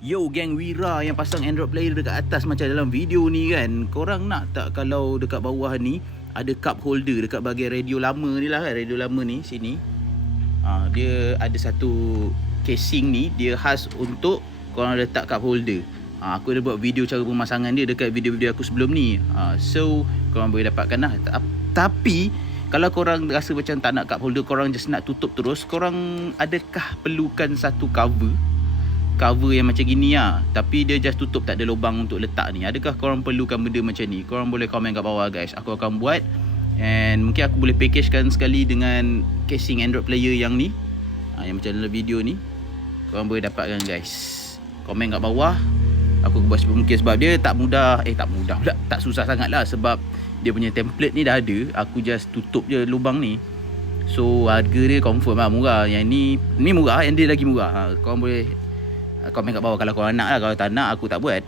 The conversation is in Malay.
Yo geng Wira yang pasang Android player dekat atas macam dalam video ni kan. Korang nak tak kalau dekat bawah ni ada cup holder dekat bahagian radio lama ni lah kan. Radio lama ni sini. Dia ada satu casing ni, dia khas untuk korang letak cup holder. Aku ada buat video cara pemasangan dia dekat video-video aku sebelum ni. So korang boleh dapatkan lah. Tapi kalau korang rasa macam tak nak cup holder, korang just nak tutup terus, korang adakah perlukan satu cover yang macam gini lah, tapi dia just tutup, tak ada lubang untuk letak ni? Adakah korang perlukan benda macam ni? Korang boleh komen kat bawah guys. Aku akan buat, and mungkin aku boleh packagekan sekali dengan casing Android player yang ni, yang macam dalam video ni. Korang boleh dapatkan guys. Komen kat bawah. Aku buat mungkin sebab dia tak mudah. Tak mudah pula, tak susah sangat lah, sebab dia punya template ni dah ada. Aku just tutup je lubang ni. So harga dia confirm lah murah. Yang ni murah, yang dia lagi murah. Korang boleh komen kat bawah kalau korang nak lah. Kalau tak nak, aku tak buat.